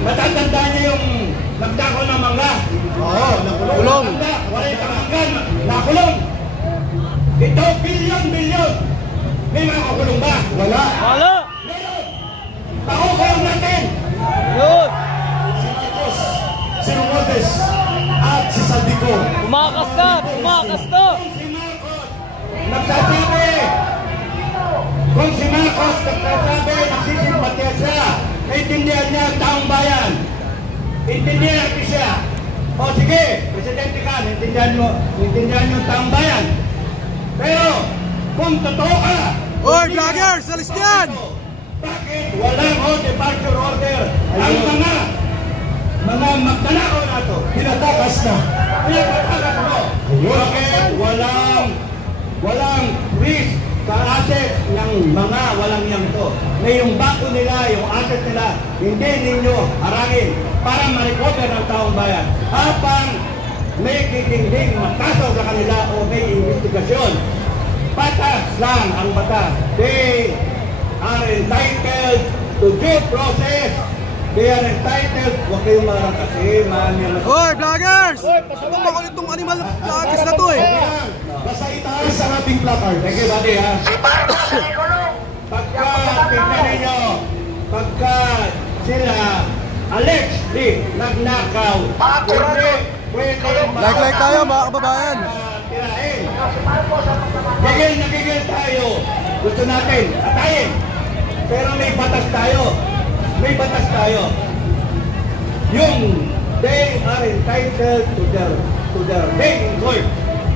Matatanda niyo yung nagdako ng mangga? Oo, nakulong. Wala yung mangga, nakulong. Ito, bilyon. May mga kakulong ba? Wala. Wala. Meron. Pakukulong natin. Yun. Si Marcos, si Romualdez, at si Saldico. Tumakas na. Si Marcos, nagsisimpatya siya, naintindihan niya ang taong bayan. Intindihan natin siya. O sige, presidente ka, naintindihan mo ang taong bayan. Pero, kung totoo ka, Oy, vloggers, alis niyan! bakit walang departure order ang mga magdanakaw na ito? Pinatakas na. Pinatakas mo. Bakit walang risk sa assets ng mga walang yang to? Na yung bako nila, yung asset nila, hindi ninyo harangin para ma-recover ng taong bayan. Habang may kikinding magkaso sa kanila o may investigasyon, batas lang ang batas. They are entitled to due process. They are entitled. Huwag kayong marang kasi. Oy, vloggers! Ano ba ulit itong animal vloggers na to eh? Basta itaas ang ating placard. Thank you, buddy, ha? Pagka tignan ninyo, pagka sila allegedly nagnakaw, hindi pwede Like tayo mga kababayan. tirahin. Gigil tayo. Gusto natin, atayin. Pero may batas tayo. Yung they are entitled to their day in court.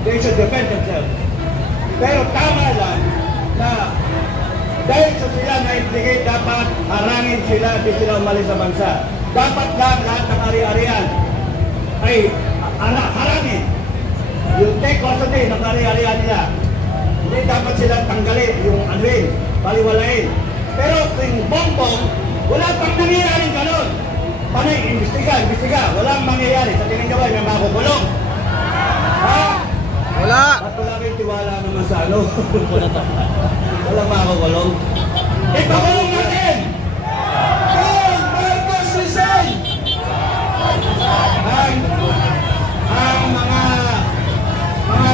They should defend themselves. Pero tama lang na dahil sa sila na-implicate, dapat harangin sila, hindi sila umalis sa bansa. Dapat lang lahat ng ari-arian ay harangin. Yung take custody ng ari-arian nila. Hindi dapat sila tanggalin yung anuin, baliwalain. Pero kung bongbong, wala pang nangyayaring ganon. Panay, imbestiga. Walang mangyayari. Sa tingin ka ba, may makukulong? Ha? Wala. At wala kayong tiwala naman sa ano? Walang makukulong. Ipakulong natin! Marcos resign! Ang mga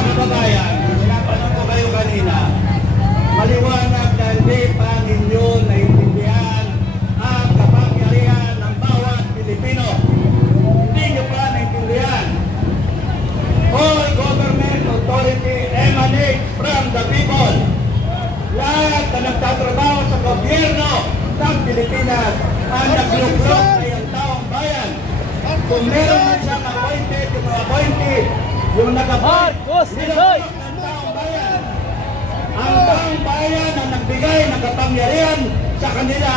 kababayan, pinapanong ko kayo kanina, maliwanag na hindi pa ninyo naintindihan ang kapangyarihan ng bawat Pilipino. Hindi nyo pa naintindihan. All government authority emanates from the people. Lahat na nagtatrabaho sa gobyerno ng Pilipinas ang nagluklok ay ang taong bayan. Kung meron man siyang appointed, yung mga appointed, yung nag-appoint, nilulok ng taong bayan. Ang taong bayan ang nagbigay ng kapangyarihan sa kanila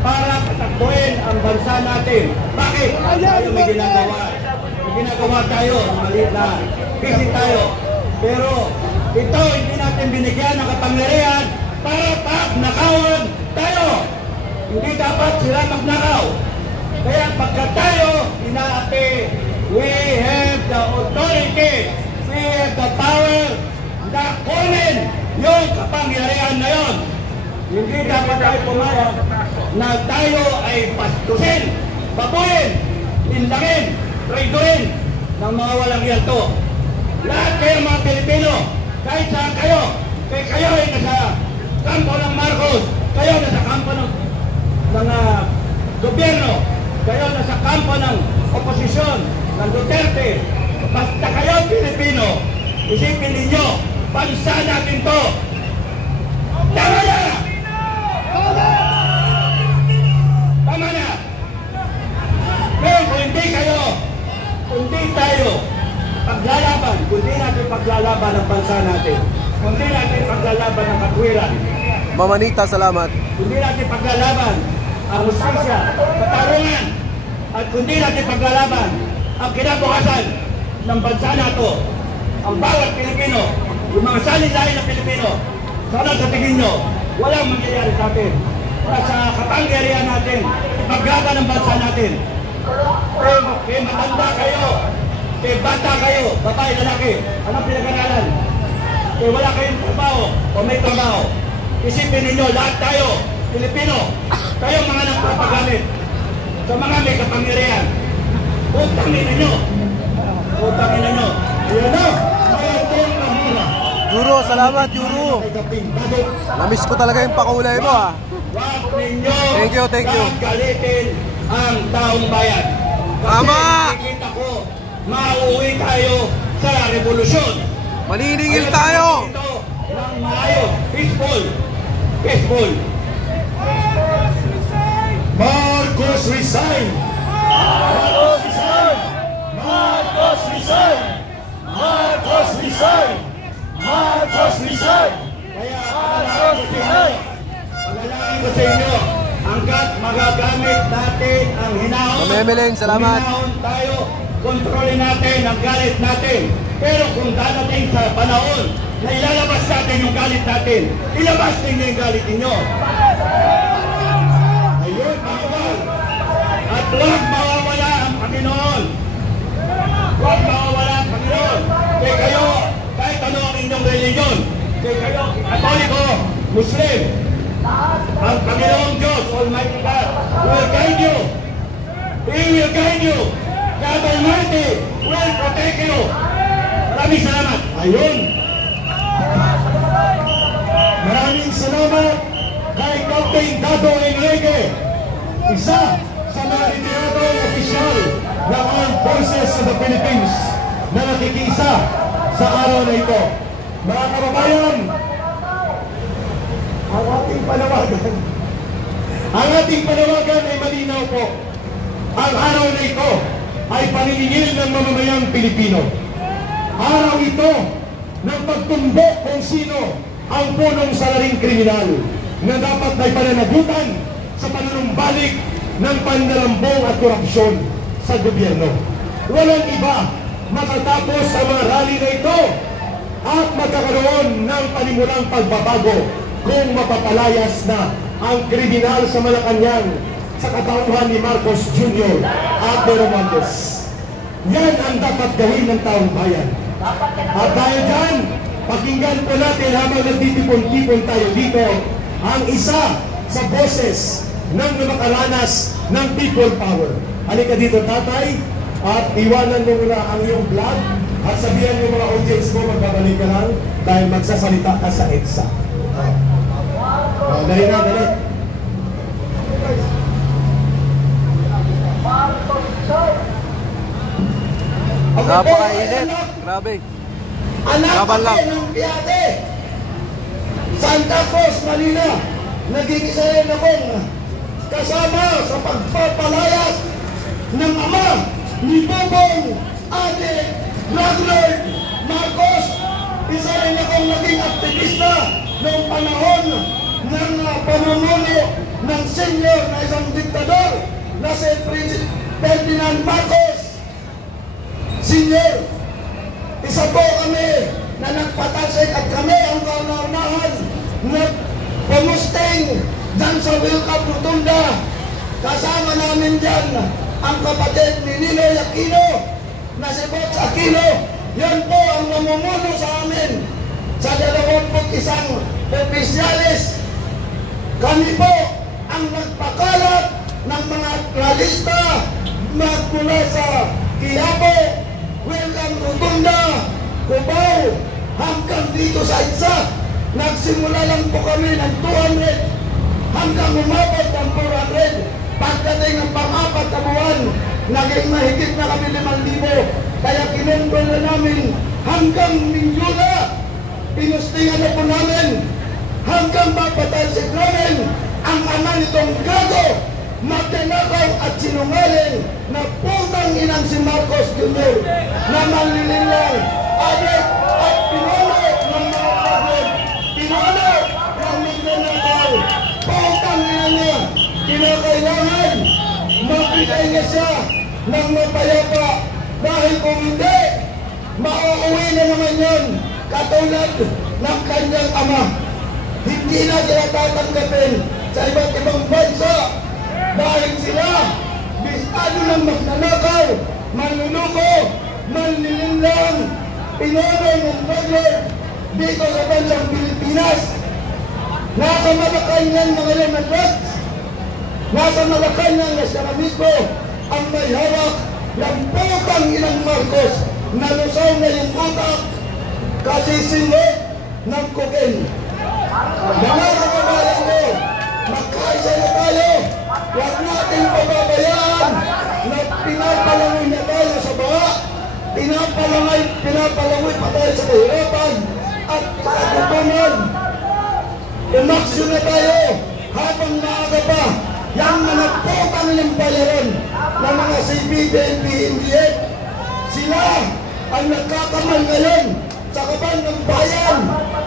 para patakbuhin ang bansa natin. Bakit? Tayo may ginagawa. May ginagawa tayo, maliit na. Busy tayo. Pero ito, hindi natin binigyan ng kapangyarihan para pagnakawan tayo. Hindi dapat sila magnakaw. Kaya pagka tayo, inaate, we have the authority, we have the power na kunin yung kapangyarihan na yun. Hindi dapat tayo pumayag na tayo ay pastusin, babuin, lindangin, traidorin ng mga walang yanto. Lahat kayo mga Pilipino, kahit saan kayo, kayo ay nasa kampo ng Marcos, kayo nasa kampo ng gobyerno, kayo nasa kampo ng oposisyon, ng Duterte, basta kayo Pilipino, isipin ninyo, bansa natin to. Tama na! Tama na! Pero kung hindi tayo paglalaban, kundi natin paglalaban ang bansa natin, kundi natin paglalaban ang katwiran, Mamanita, salamat. kundi natin paglalaban ang hustisya, katarungan, at kundi natin paglalaban ang kinabukasan ng bansa nato, ang bawat Pilipino, yung mga salin-lain na Pilipino, sana sa tingin nyo, walang mangyayari sa atin. Sa kapangyarihan natin, ipaglaban ang bansa natin. Kaya matanda kayo, kaya bata kayo, babae, lalaki, anong pinag-aralan? Kaya wala kayong trabaho o may trabaho. Isipin ninyo, lahat tayo, Pilipino, kayo mga nagpapagamit. sa mga may kapangyarihan. Utangin ninyo. Utangin ninyo. Ayan na. Mayroong namura. Juro, salamat, Juro. Namiss ko talaga yung pakulay mo, ha. Huwag ninyo Thank you. galitin ang taong bayan. Tama! Kasi nakikita ko, mauwi tayo sa revolusyon. Maniningil tayo! Ito ng maayos. Peaceful. Peaceful. Marcos resign! Marcos resign! Marcos resign! Marcos resign! Marcos resign! Kaya palalangin ko sa inyo, hanggat magagamit natin ang hinahon. Mamemeleng, salamat. Hinahon tayo, kontrolin natin ang galit natin. Pero kung dadating sa panahon na ilalabas natin yung galit natin, ilabas ninyo yung galit ninyo. Ayun, bawal. At huwag mawawala ang Panginoon. Huwag mawawala ang Panginoon. Kaya kayo, kahit ano ang inyong religion, kaya kayo, Katoliko, Muslim, ang Panginoong Diyos, Almighty God, will guide you. He will guide you. God Almighty will protect you. Maraming salamat. Ayun! Maraming salamat kay Captain Dado Enrique, isa sa mga retiradong opisyal ng Armed Forces of the Philippines na nakikisa sa araw na ito. Mga kababayan, ang ating panawagan ay malinaw po. Ang araw na ito ay paniningil ng mamamayang Pilipino. Araw ito ng pagtumbok kung sino ang punong salaring kriminal na dapat may pananagutan sa panunumbalik ng pandarambong at korupsyon sa gobyerno. Walang iba matatapos ang mga rally na ito at magkakaroon ng panimulang pagbabago kung mapapalayas na ang kriminal sa Malacanang sa katauhan ni Marcos Jr. at de Romualdez. Yan ang dapat gawin ng taong bayan. At dahil dyan, pakinggan po natin habang nagtitipon-tipon tayo dito ang isa sa boses ng makaranas ng people power. Halika dito, tatay, at iwanan mo muna ang iyong vlog at sabihan mo mga audience mo, magbabalik ka lang dahil magsasalita ka sa EDSA. Dali na, dali. Napakainit. Grabe. Anak Laban lang. ako ng Piate, Santa Cruz, Manila. Naging-isa rin akong kasama sa pagpapalayas ng ama ni Bobong Ate Drug Marcos. Isa rin akong naging aktivista noong panahon ng pamumuno ng senior na isang diktador na si Ferdinand Marcos Senior. Isa po kami na nagpatasik at kami ang kauna-unahan na pumusting dyan sa Wilcap Rotunda. Kasama namin dyan ang kapatid ni Ninoy Aquino na si Bots Aquino. Yan po ang namumuno sa amin sa 21 opisyalis. Kami po ang nagpakalat ng mga ralista magmula sa Quiapo, Wilcap Rotunda, Cubao, hanggang dito sa EDSA. Nagsimula lang po kami ng 200 hanggang umabot ng 400. Pagdating ng pang-apat na buwan, naging mahigit na kami 5,000. Kaya kinontrol na namin hanggang Mindula. Pinustingan na po namin hanggang mapatalsik namin ang ama nitong gago, magnanakaw at sinungaling na putang inang si Marcos Jr. na manlililang, adik at pinuno ng mga problem, pinuno ng magnanakaw, putang ina niya. Kinakailangan magbigay niya siya ng mapayapa dahil kung hindi, mauuwi na naman yun katulad ng kanyang ama. Hindi na sila tatanggapin sa iba't ibang bansa dahil sila bistado ng magnanakaw, manluluko, manlilinlang, pinuno ng drug dito sa bansang Pilipinas. Nakamalakay niyan mga yan na drugs. nasa Malacanang na siya na mismo ang may hawak ng putang inang Marcos. Nalusaw na yung utak kasi singot ng cocaine. Mga kababayan ko, magkaisa na tayo. Huwag natin pababayaan na pinapalangoy na tayo sa baka. Pinapalangoy pa tayo sa kahirapan at sa katutunan. Umaksyon na tayo habang maaga pa. Yang mga putang ng bayaran ng mga CPBNP Indian, sila ang nagkakamal ngayon sa kaban ng bayan.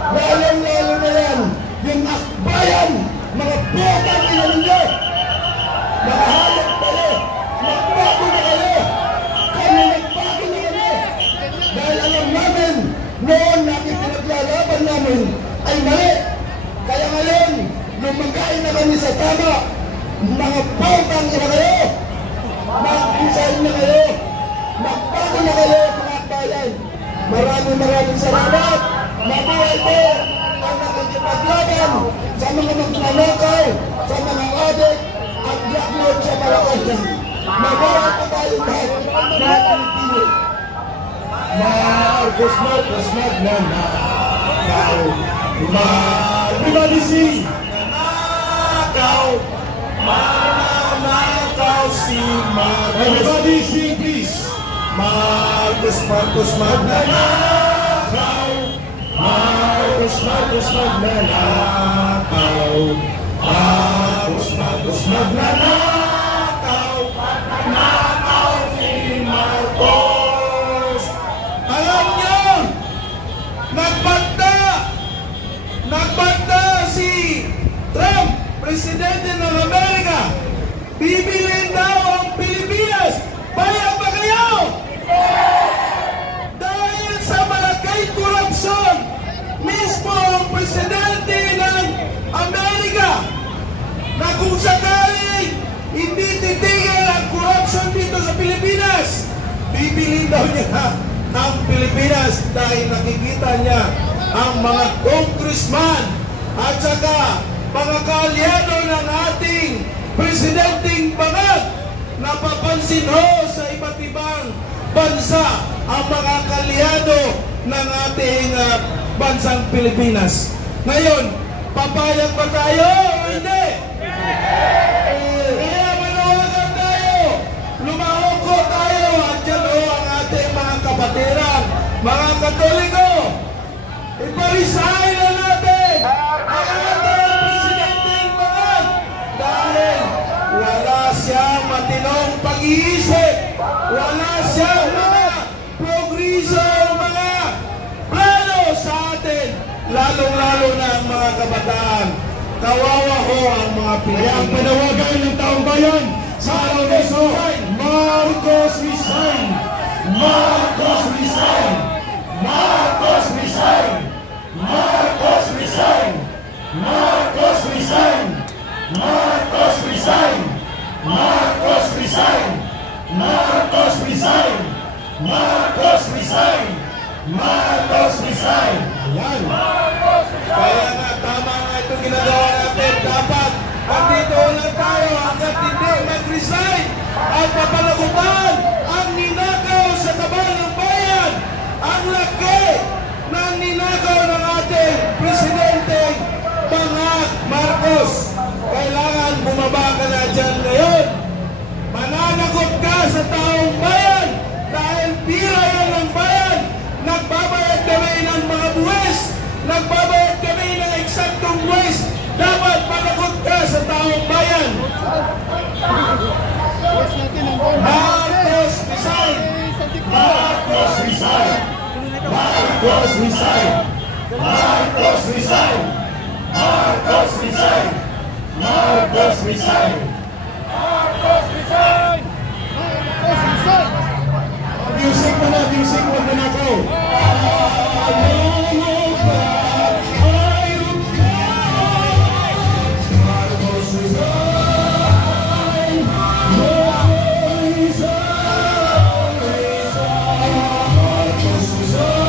Lalong-lalo na yan, yung akbayan, mga putang ina ninyo. Nakahanap tayo, magbago na kayo. Kami magbago na kami. Dahil alam namin, noon na ipinaglalaban namin ay mali. Kaya ngayon, lumagain na kami sa tama. Mga putang ina kayo. Mag-design na kayo. Magbago na kayo, mga bayan. Maraming salamat. Mabuhay po ang nakikipaglaban sa mga magnanakaw, sa mga adik at yaknod sa Malacanang. Mabuhay po tayo lahat mga Pilipino. Marcos magnanakaw. Everybody sing! Nanakaw, mananakaw si Marcos. Everybody sing please! Marcos magnanakaw. Marcos magnanakaw. Marcos magnanakaw. Nakaw si Marcos. Alam niyo, nagbanta si Trump, Presidente ng Amerika. Bibilin daw ang Pilipinas. Bayad ba kayo? Dahil sa malakay korupsyon, mismo ang Presidente ng Amerika na kung sakaling hindi titigil ang korupsyon dito sa Pilipinas, bibilin daw niya ang Pilipinas dahil nakikita niya ang mga congressman at saka mga kaalyado ng ating presidenteng bangag. Napapansin ho sa iba't ibang bansa ang mga kaalyado ng ating bansang Pilipinas. Ngayon, papayag ba tayo o hindi? Kaya manawagan tayo, lumahok ko tayo, andyan ho ang ating mga kapatiran, mga Katoliko. Iparesign na natin ang ating presidenteng bangag dahil wala siyang matinong pag-iisip, wala siyang mga progreso, mga plano sa atin, lalong-lalo na ang mga kabataan. Kawawa ho ang mga Pilipino. Kaya ang panawagan ng taong bayan sa araw na ito, Marcos resign! Marcos resign! Marcos resign! Marcos resign! Marcos resign! Marcos resign! Marcos resign! Marcos resign! Marcos resign! Marcos resign! Ayan. Kaya nga, tama nga itong ginagawa natin. Dapat, andito lang tayo hanggat hindi mag-resign at papalagutan ang ninakaw sa tabang ng bayan. Ang laki ng ninakaw ng ating Presidente Bangag Marcos. Kailangan bumaba ka na dyan ngayon. Mananagot ka sa taong bayan dahil pira yan ng bayan. Nagbabayad kami ng mga buwis. Nagbabayad kami ng eksaktong buwis. Dapat managot ka sa taong bayan. Marcos resign! Marcos resign! Marcos resign! Marcos resign! Marcos resign! Marcos resign! Marcos resign! Music mo na, music mo na ako. Marcos resign! Marcos resign!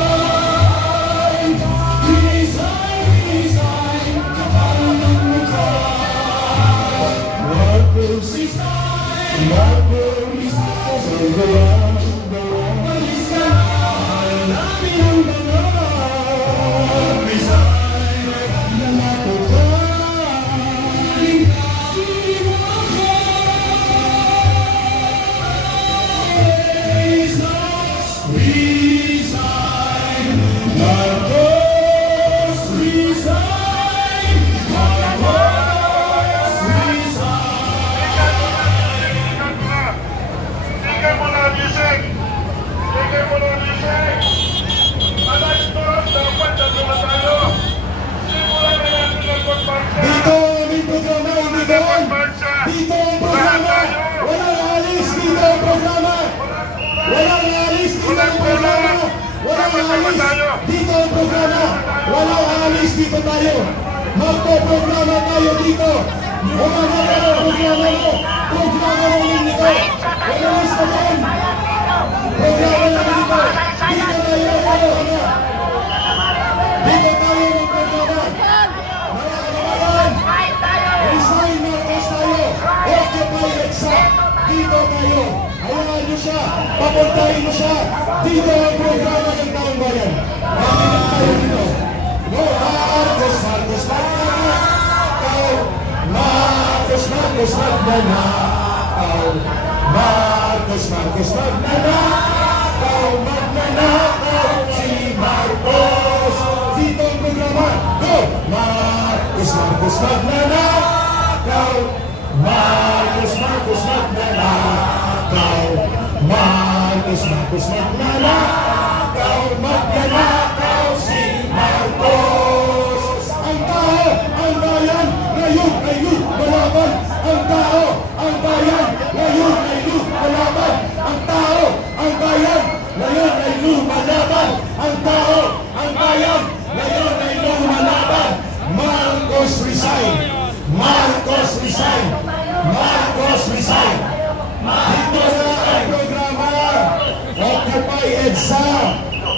Resign! Resign! Kapal ng mukha. ang programa. Walang alis dito ang programa. Walang alis dito ang programa. Walang alis dito tayo. Magpo-programa tayo dito. Umana ka ng programa mo. Programa namin dito. Walang alis na doon. Programa namin dito. Dito tayo. Dito tayo magprograma. Mga kababayan, resign Marcos tayo. Occupy EDSA. Dito tayo. Hayaan nyo siya. Papuntahin mo siya. Dito ang programa ng taong bayan. Makinig tayo dito. No, Marcos, Marcos, magnanakaw. Marcos, Marcos, magnanakaw. Marcos, Marcos, magnanakaw. Magnanakaw si Marcos. Dito ang programa. Go! Marcos, Marcos, magnanakaw. Marcos, Marcos, magnanakaw. Marcos, Marcos, magnanakaw. Magnanakaw si Marcos. Ang tao, ang bayan, ngayon ay lumalaban. Ang tao, ang bayan, ngayon ay lumalaban. Ang tao, ang bayan, ngayon ay lumalaban. Ang tao, ang bayan, ngayon ay lumalaban. Marcos resign. Marcos resign. Marcos resign. Dito na ang programa. Occupy EDSA.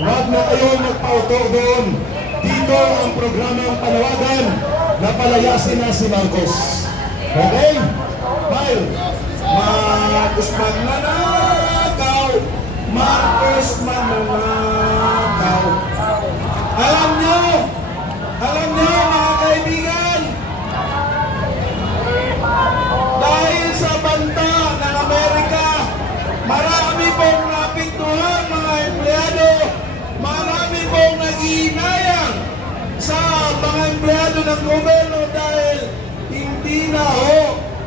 Huwag na kayong magpauto doon. Dito ang programang panawagan na palayasin na si Marcos. Okay? File. Marcos magnanakaw. Marcos magnanakaw. Alam nyo mga kaibigan, dahil sa banta ng Amerika, marami pong napintuhan mga empleyado, marami pong nag-iinayang sa mga empleyado ng gobyerno dahil hindi na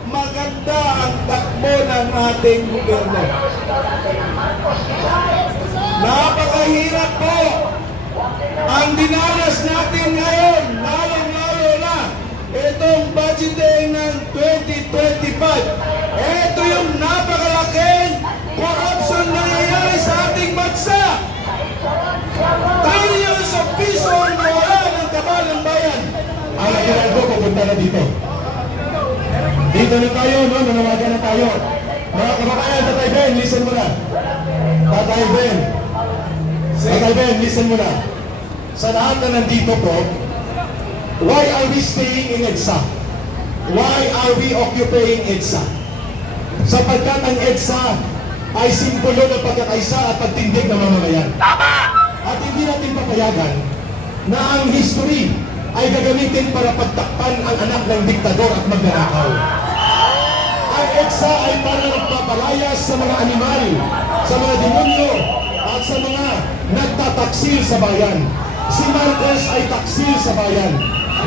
maganda ang takbo ng ating gobyerno. Napakahirap po ang dinanas natin ngayon, lalong-lalo na itong budgeting ng 2025. Ito yung napakalaking corruption na nangyayari sa ating bansa. Trillions of piso ang nawala ng kabal ng bayan. Ang Geraldo, pupunta na dito. Dito na tayo, no? Nanawagan na tayo. Mga kababayan, Tatay Ben, listen mo na. Tatay Ben. Tatay Ben, listen mo na. Sa lahat na nandito po, why are we staying in EDSA? Why are we occupying EDSA? Sapagkat ang EDSA ay simbolo ng pagkakaisa at pagtindig ng mamamayan. At hindi natin papayagan na ang history ay gagamitin para pagtakpan ang anak ng diktador at magnanakaw. Ang EDSA ay para nagpapalayas sa mga animal, sa mga demonyo, at sa mga nagtataksil sa bayan. Si Marcos ay taksil sa bayan,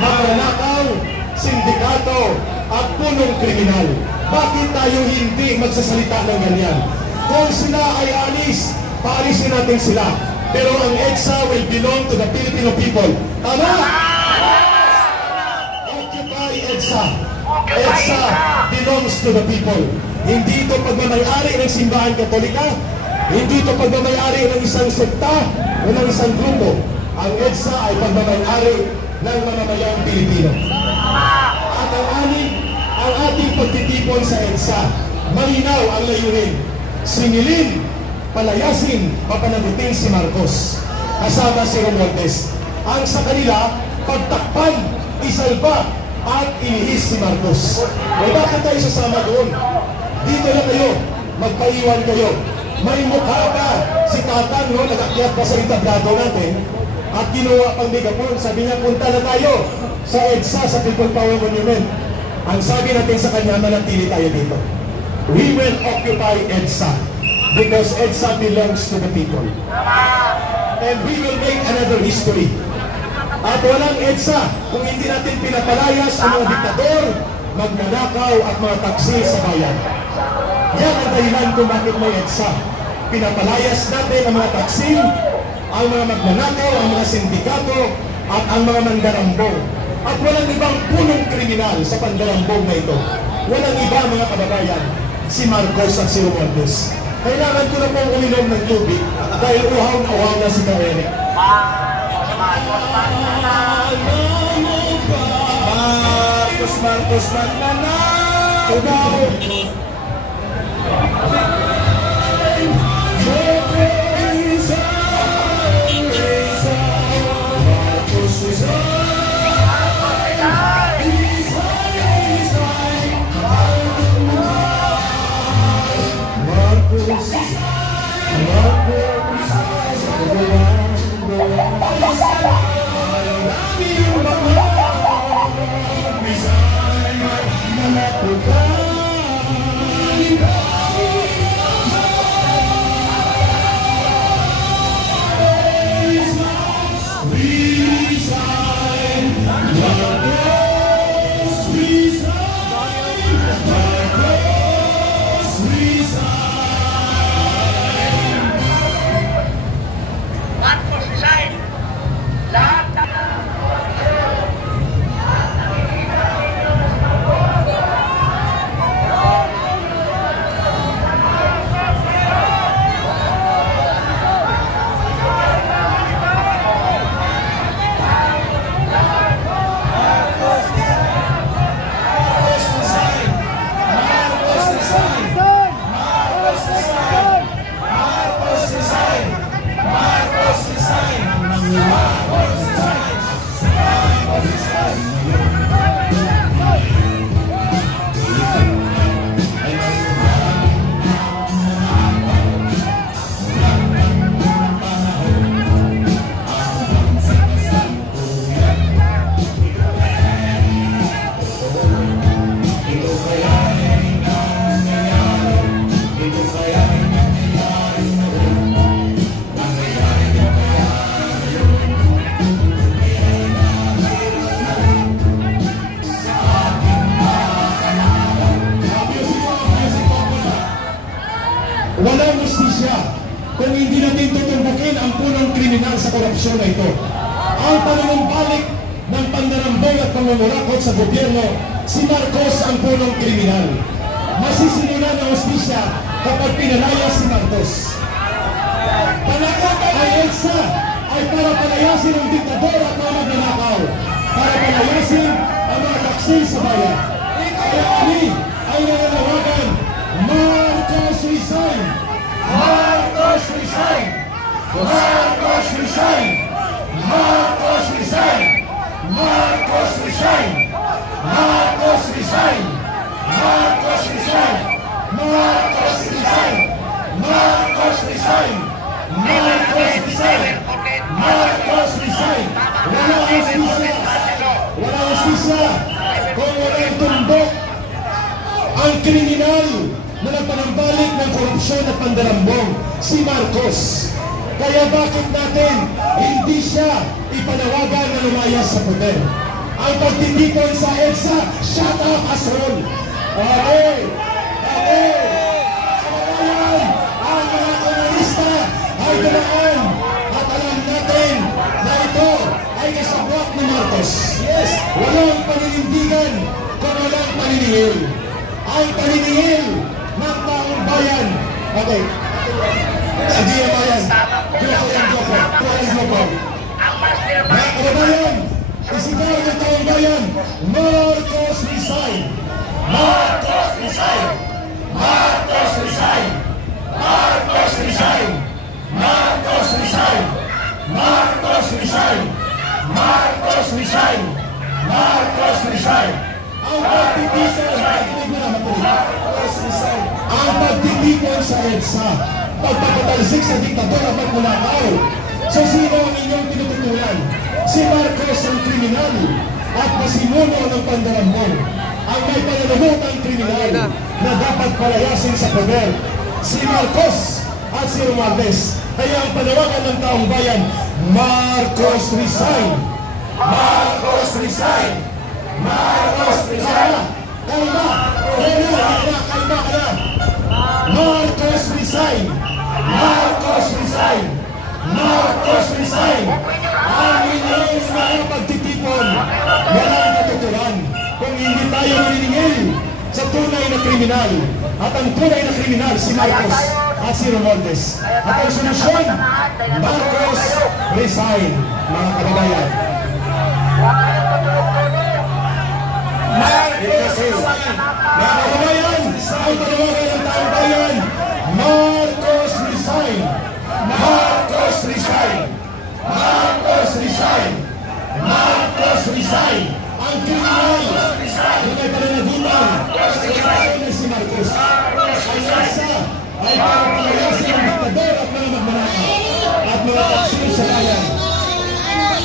magnanakaw, sindikato, at punong kriminal. Bakit tayo hindi magsasalita ng ganyan? Kung sila ay alis, paalisin natin sila. Pero ang EDSA will belong to the Filipino people. Tama? Occupy EDSA. EDSA belongs to the people. Hindi ito pagmamayari ng simbahan Katolika. Hindi ito pagmamayari ng isang sekta o ng isang grupo. Ang EDSA ay pagmamayari ng mamamayang Pilipino. At ang ating pagtitipon sa EDSA, malinaw ang layunin. Singilin, palayasin, papanagutin si Marcos. Kasama si Romualdez. Ang sa kanila, pagtakpan, isalba, at inihis si Marcos. E bakit tayo sasama doon? Dito lang kayo, magpaiwan kayo. May mukha ka, si Tatang, no, nag-akyat pa sa entablado natin, at ginawa pang megaphone. Sabi niya, punta na tayo sa EDSA, sa People Power Monument. Ang sabi natin sa kanya, manatili tayo dito. We will occupy EDSA because EDSA belongs to the people. And we will make another history. At walang EDSA kung hindi natin pinapalayas ang mga diktador, magnanakaw at mga taksil sa bayan. Yan ang dahilan kung bakit may EDSA. Pinapalayas natin ang mga taksil, ang mga magnanakaw, ang mga sindikato, at ang mga mandarambong. At walang ibang punong kriminal sa pandarambong na ito. Walang iba mga kababayan, si Marcos at si Romualdez. Kailangan ko na pong uminom ng tubig dahil uhaw na si Eric. Marcos magnanakaw! Walang justisya kung hindi natin tutumbukin ang punong kriminal sa korupsyon na ito. Ang panunumbalik ng pandarambong at pangungurakot sa gobyerno, si Marcos ang punong kriminal. Masisimulan ang justisya kapag pinalaya si Marcos. Ang EDSA ay para palayasin ang diktador at mga magnanakaw, para palayasin ang mga taksil sa bayan. Kaya kami ay nananawagan, Marcos resign! Marcos resign! Marcos resign! Marcos resign! Marcos resign! Marcos resign! Marcos resign! Marcos resign! Marcos resign! Marcos resign! Marcos resign! Walang justisya! Walang justisya! Kung walang tumbok ang kriminal na nagpanambalik ng korupsyon at pandarambong, si Marcos. Kaya bakit natin hindi siya ipanawagan na lumayas sa poder? Ang pagtitipon sa EDSA, shut up, Asrol! Okay! Okay! Kababayan, ang mga komunista ay dumaan at alam natin na ito ay kasabwat ni Marcos. Yes! Walang paninindigan kung walang paniningil. Ang paniningil ng taong bayan. Okay. Hindi na bayan. Joke yan, joke. Tuwain mo po. Mga kababayan, isigaw ng taong bayan, Marcos resign! Marcos resign! Marcos resign! Marcos resign! Marcos resign! Marcos resign! Marcos resign! Marcos resign! Ang pagtitipon sa EDSA, pagpapatalsik sa diktador at magmunakaw. So sino ang inyong tinututulan? Si Marcos ang kriminal at pasimuno ng pandarambong. Ang may pananamutan kriminal na dapat palayasin sa poder. Si Marcos at si Romualdez. Kaya ang panawagan ng taong bayan, Marcos resign! Marcos resign! Marcos resign! Kalma! Kalma ka na! Marcos resign! Marcos resign! Marcos resign! Ang inyong mga pagtitipon, walang katuturan kung hindi tayo maniningil sa tunay na kriminal. at ang tunay na kriminal si Marcos at si Romualdez. At ang solusyon, Marcos resign, mga kababayan. Mga kababayan, sa panawagan ng taong bayan, Marcos resign! Marcos resign! Marcos resign! Marcos resign! Ang kriminal na may pananagutan na si Marcos ay nasa ay para palayasin ang diktador at mga magmanakaw at mga taksyon sa bayan.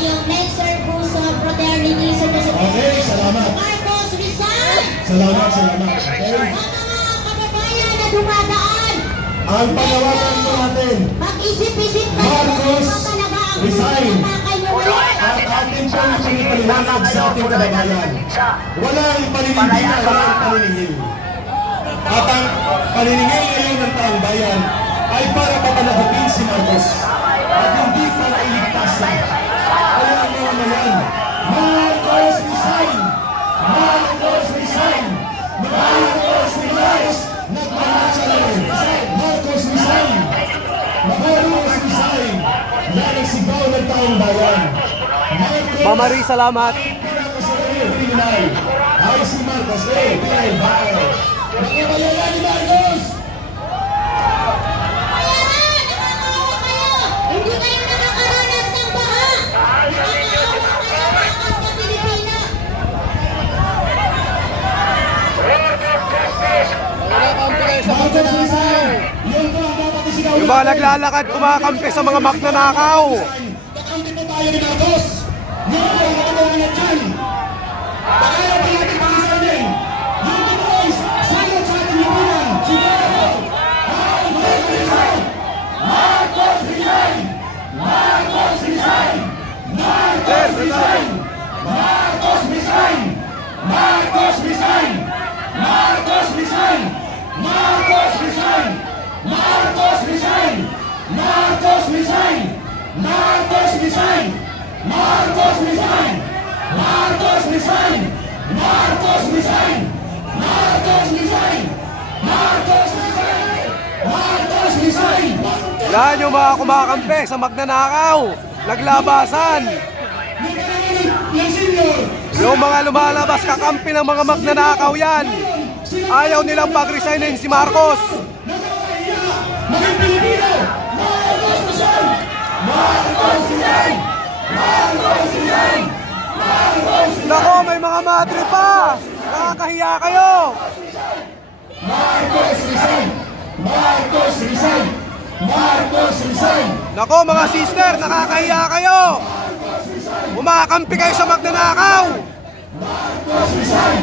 Yung mixer po sa fraternity sa Okay, salamat. Marcos resign! Salamat. Okay? Mga kababayan na dumadaan, Ang panawagan po natin, mag-isip-isip kayo Marcos kung talaga ang resign! pinakayo. At atin po ang pinipaliwanag sa ating kababayan. Walang paninigil, walang paniningil. At ang paniningil ngayon ng taong bayan ay para papanagutin si Marcos at hindi para iligtas na. Kaya ang mga mayan, Marcos resign! Marcos resign! Marcos resign! Nagpanasa na rin! Marcos resign! Marcos resign! Yan ang sigaw ng taong bayan. Mamari, salamat. Criminal ay si Marcos. Pinay bayo. Nakapalala ni Marcos! Bayaran! Nakakawa kayo! Hindi kayo nakakaranas ng baha! Nakakawa kayo mga kapwa Pilipina! Marcos resign! Yun po ang dapat isigaw. Yung mga naglalakad, kumakampi sa mga magnanakaw. Kakampi po tayo ni Marcos! Yun po ang katotohanan dyan! Pagkaya pa natin pangisanin! Yun po guys! Sagot sa ating lipunan! Si Marcos! Marcos resign! Marcos resign! Marcos resign! Marcos resign! Marcos resign! Marcos resign! Marcos resign! Marcos resign! Marcos resign! Marcos resign! Marcos resign! Marcos resign! Marcos resign! Marcos resign! Marcos resign! Marcos resign! Marcos resign! Yan yung mga kumakampi sa magnanakaw. Naglabasan. Yung mga lumalabas kakampi ng mga magnanakaw yan. Ayaw nilang pag-resignin si Marcos. Maging Pilipino! Marcos resign! Marcos resign! Marcos resign! Marcos resign! Nako, may mga madre pa. Nakakahiya kayo. Marcos resign! Marcos resign! Marcos resign! Nako, mga sister, nakakahiya kayo. Kumakampi kayo sa magnanakaw. Marcos resign!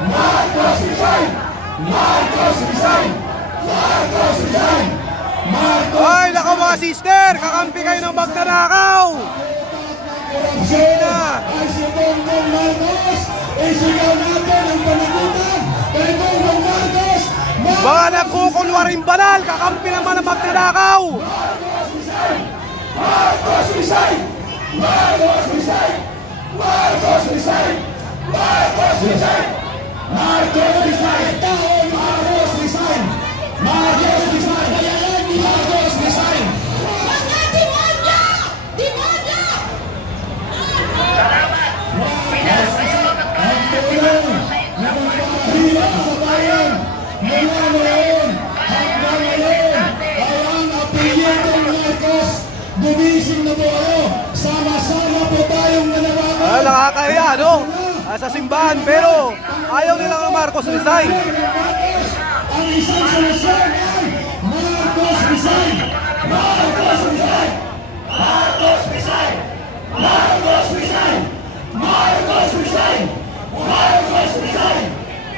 Marcos resign! Marcos resign! Marcos resign! Marcos! Ay, nako mga sister, kakampi kayo ng magnanakaw. Sina! Ay si Bongbong Marcos! Isigaw natin ang panagutan kay Bongbong Marcos! Mga nagkukunwaring banal, kakampi naman ng magnanakaw. Marcos resign! Marcos resign! Marcos resign! Marcos resign! Marcos resign! Marcos resign! Marcos resign! Marcos resign! Mga demonyo! Demonyo! Ang tulong na magpapahirap sa bayan mula noon hanggang ngayon ay ang apelyedong Marcos. Gumising na po ako. Sama-sama po tayong nanawagan. Ay, nakakahiya, no? Sa simbahan, pero ayaw nila ng Marcos resign. Ang isang solusyon ay Marcos resign! Marcos resign! Marcos resign! Marcos resign! Marcos resign! Marcos resign!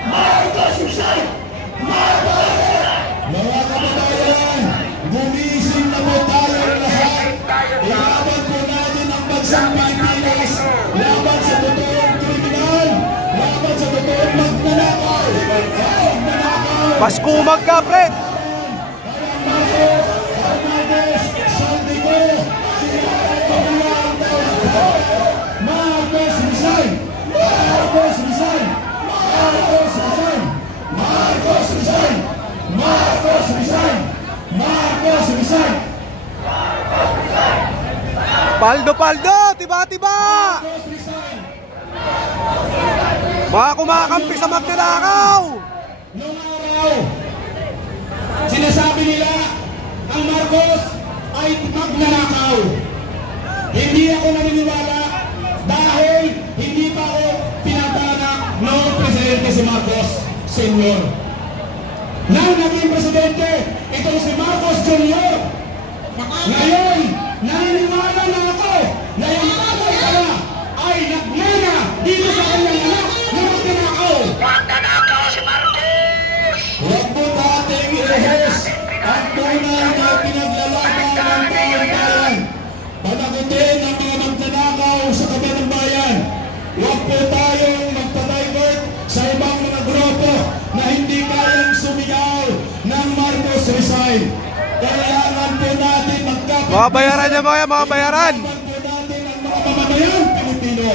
Marcos resign! Marcos resign! Mga kababayan, gumising na po tayong lahat. Ilaban po natin ang bansang Pilipinas. Laban sa totoong kriminal. Laban sa totoong magnanakaw. Magnanakaw. Paskumag ka, pre. Marcos resign! Marcos resign! Marcos resign! Marcos resign! resign! Paldo, paldo! Tiba-tiba! Marcos resign! Mga kumakampi sa magnanakaw! Noong araw, sinasabi nila, ang Marcos ay magnanakaw. Hindi ako naniniwala dahil hindi pa ako pinapanak noong presidente si Marcos Sr. Nang naging presidente, itong si Marcos Jr. Ngayon, naniniwala na ako na yung tatay pala ay nagnana dito sa kanyang anak na magnanakaw. Huwag mo dating irehas ang tunay na pinaglalaban ng taon-taon. Panagutin ang mga magnanakaw sa kaban ng bayan. Huwag po tayong magpa-divert sa ibang mga grupo na hindi kayang sumigaw ng Marcos resign. Kailangan po natin magkapit. Mga bayaran niya mga bayaran! Kailangan po natin ang mga mamamayang Pilipino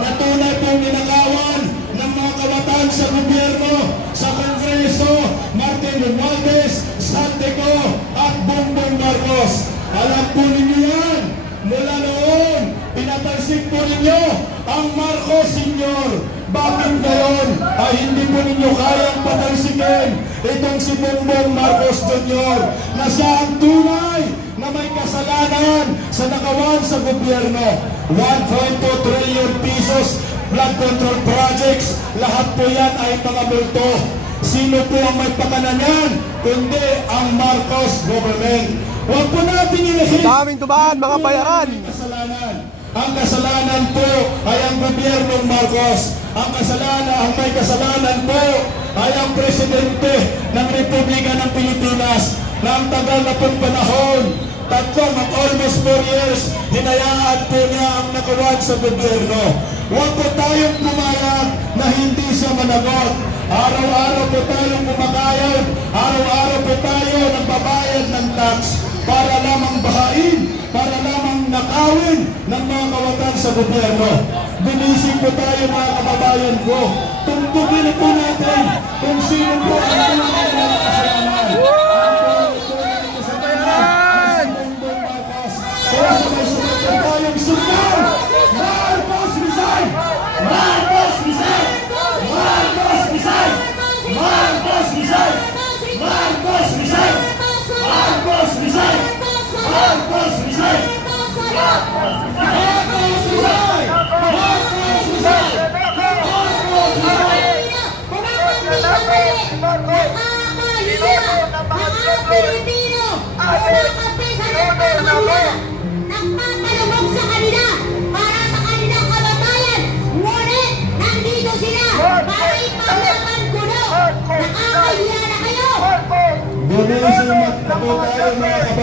na tunay pong ninakawan ng mga kawatan sa gobyerno, sa Kongreso, Martin Romualdez, Santiago at Bongbong Marcos. Alam po ninyo yan. Mula noon, pinatalsik po ninyo ang Marcos Sr. Bakit ngayon ay hindi po ninyo kayang patalsikin itong si Bongbong Marcos Jr. na siya ang tunay na may kasalanan sa nakawan sa gobyerno. 1.2 trillion pesos flood control projects, lahat po yan ay mga multo. Sino po ang may pakananan kundi ang Marcos government? Huwag po natin ilahis Daming tumaan mga bayaran! kasalanan. Ang kasalanan po ay ang gobyernong Marcos. Ang may kasalanan po ay ang presidente ng Republika ng Pilipinas na ang tagal na pong panahon, almost 4 years, hinayaan po niya ang nakawan sa gobyerno. Huwag po tayong pumayag na hindi siya managot. Araw-araw po tayong kumakayod, araw-araw po tayo nagbabayad ng tax para lamang bahain, para lamang nakawin ng mga kawatan sa gobyerno. Binisig po tayo mga kababayan ko. Tungtugin po natin kung sino po ang tunay na kasalanan. Kaya sabay-sabay po tayong sundan! Marcos resign! Marcos resign! Marcos resign! Marcos resign! Marcos resign! Marcos resign! Marcos resign! Marcos resign! Marcos resign! Mga Pilipino, kumakampi sa kanila, nagpapalubog sa kanila para sa kanilang kababayan. Ngunit nandito sila para ipaglaban kuno. Nakakahiya na kayo. Bumilis na po tayo mga kababayan.